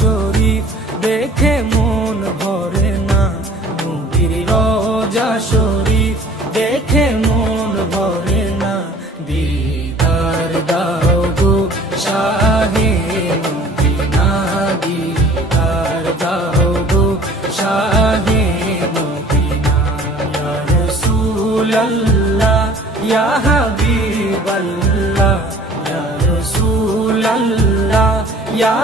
শরীফ দেখে মন ভরে না, নবীর রওজা শরীফ দেখে মন ভরে না। দিদার দাও গো শাহে মদিনা, দিদার দাও গো শাহে মদিনা। ইয়া রাসূলাল্লাহ ইয়া হাবিবাল্লাহ, ইয়া রাসূলাল্লাহ ইয়া